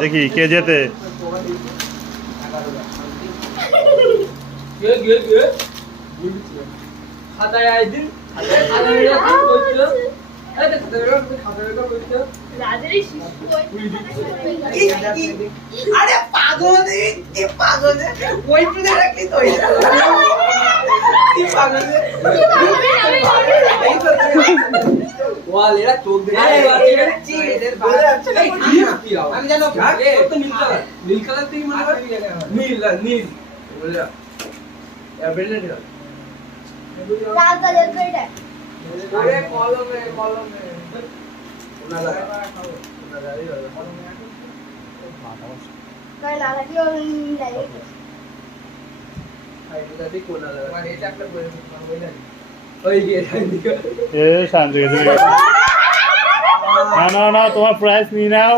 দেখি কে জেতে। খাতায় আইদিন আরে পাগল কি পাগল ওই তুই রাখলি তো কি পাগল ওয়াল এরা চোখ দেখে আমি জানো তো নীল কালার থেকে মনে হয় নীল নীল বলে এ বেলে দিও রাজা যেতে এটা আরে কলমে কলমে ওনা লাগা ওনা গাড়ি লাগা কই না লাগিও নাই আই যদি কোনা লাগা মানে এটা একটা বলে বলে ওই গিয়ে দিও এ শান্তি গেছে। না না না, তোমার প্রাইজ নিয়ে নাও।